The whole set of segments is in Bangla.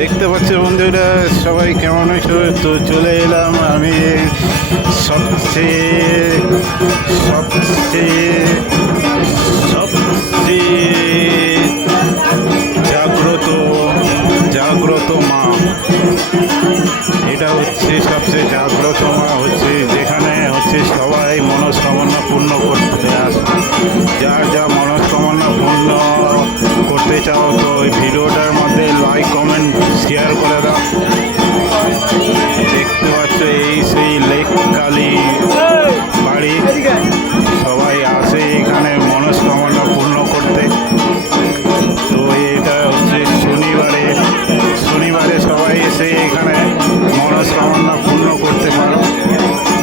দেখতে পাচ্ছ বন্ধুরা, সবাই কেমন আছো? তো চলে এলাম আমি সবচেয়ে সবচেয়ে সবচেয়ে জাগ্রত জাগ্রত মা। এটা হচ্ছে সবচেয়ে জাগ্রত মা, হচ্ছে যেখানে হচ্ছে সবাই মনস্কামনা পূর্ণ করতে আসে যার যা মনস্কামনা পূর্ণ করতে চাও, তো ওই ভিডিওটার মধ্যে লাইক কমেন্ট শেয়ার করে দাও। দেখতে পাচ্ছ এই সেই লেক কালী বাড়ি। সবাই আসে এখানে মনস্কামনা পূর্ণ করতে। তো এটা হচ্ছে শনিবারে। শনিবারে সবাই এসে এখানে মনস্কামনা পূর্ণ করতে পারো।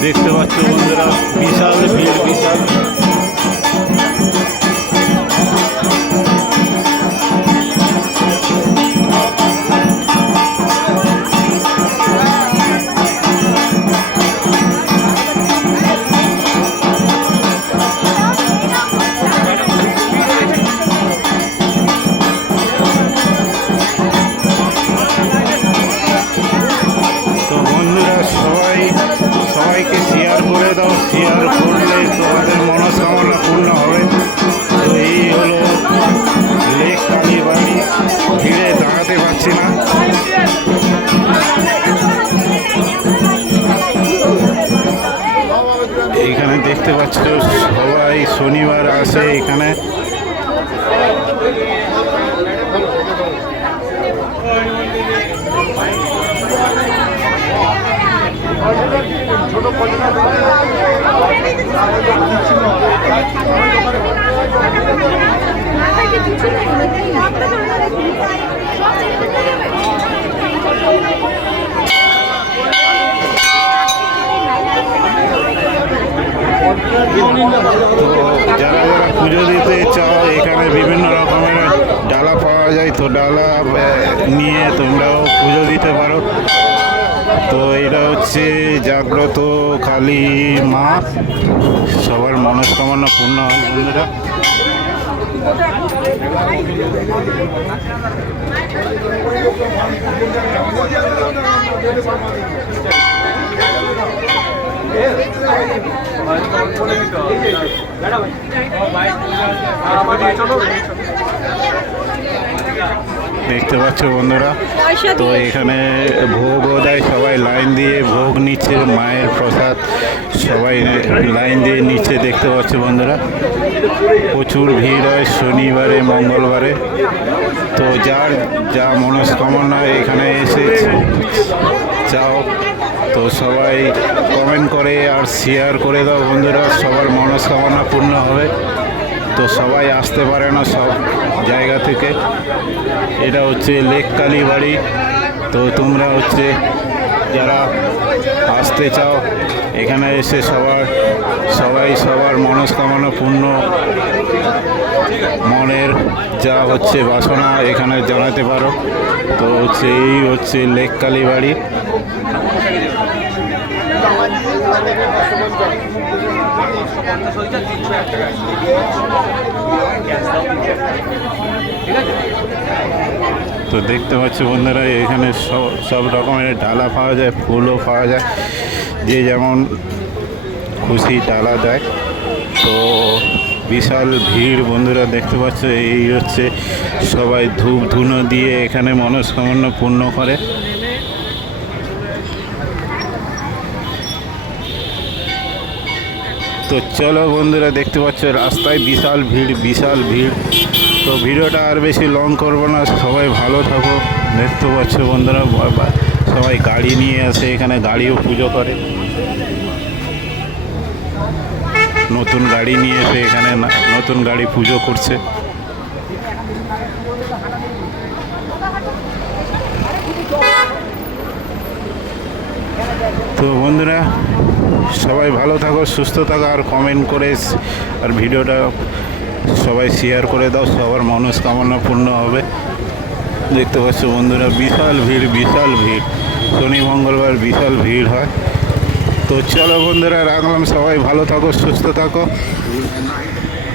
দেখতে পাচ্ছ বন্ধুরা, বিশাল দেখতে সবাই শনিবার আসে এখানে। তো যারা যারা পুজো দিতে চাও, এখানে বিভিন্ন রকমের ডালা পাওয়া যায়, তো ডালা নিয়ে তোমরাও পুজো দিতে পারো। তো এটা হচ্ছে জাগ্রত কালী মা। সবার মনস্কামনা পূর্ণ হয়, বন্ধুরা। দেখতে পাচ্ছ বন্ধুরা? তো এখানে ভোগও দেয় সবাই, লাইন দিয়ে ভোগ নিচ্ছে, মায়ের প্রসাদ, সবাই লাইন দিয়ে নিচ্ছে, দেখতে পাচ্ছ বন্ধুরা? প্রচুর ভিড় হয় শনিবারে, মঙ্গলবারে। তো যার যা মনস্কামনা, এখানে এসে চাও। তো সবাই কমেন্ট করে আর শেয়ার করে দাও বন্ধুরা, সবার মনস্কামনা পূর্ণ হবে। তো সবাই আসতে পারে না সব জায়গা থেকে। এটা হচ্ছে লেক কালী বাড়ি তো তোমরা হচ্ছে যারা আসতে চাও, এখানে এসে সবার, সবাই সবার মনস্কামনা পূর্ণ। মনের যা হচ্ছে বাসনা এখানে জানাতে পারো। তো হচ্ছে এই হচ্ছে লেক কালী বাড়ি তো দেখতে পাচ্ছি বন্ধুরা, এখানে সব রকমের ডালা পাওয়া যায়, ফুলও পাওয়া যায়। যে যেমন খুশি ডালা দেয়। তো বিশাল ভিড় বন্ধুরা, দেখতে পাচ্ছ, এই হচ্ছে সবাই ধূপ ধুনো দিয়ে এখানে মনস্কামনা পূর্ণ করে। তো চলো বন্ধুরা, দেখতে পাচ্ছ রাস্তায় বিশাল ভিড় বিশাল ভিড়। তো ভিডিওটা আর বেশি লং করব না, সবাই ভালো থাকো। দেখতে পাচ্ছ বন্ধুরা সবাই গাড়ি নিয়ে আসে, এখানে গাড়িও পুজো করে। নতুন গাড়ি নিয়ে এসে এখানে নতুন গাড়ি পুজো করছে। তো বন্ধুরা সবাই ভালো থাকো, সুস্থ থাকো, আর কমেন্ট করে আর ভিডিওটা সবাই শেয়ার করে দাও, সবার মনস্কামনা পূর্ণ হবে। দেখতে পাচ্ছ বন্ধুরা, বিশাল ভিড় বিশাল ভিড়। শনি, মঙ্গলবার বিশাল ভিড় হয়। তো চলো বন্ধুরা, রাখলাম। সবাই ভালো থাকো, সুস্থ থাকো।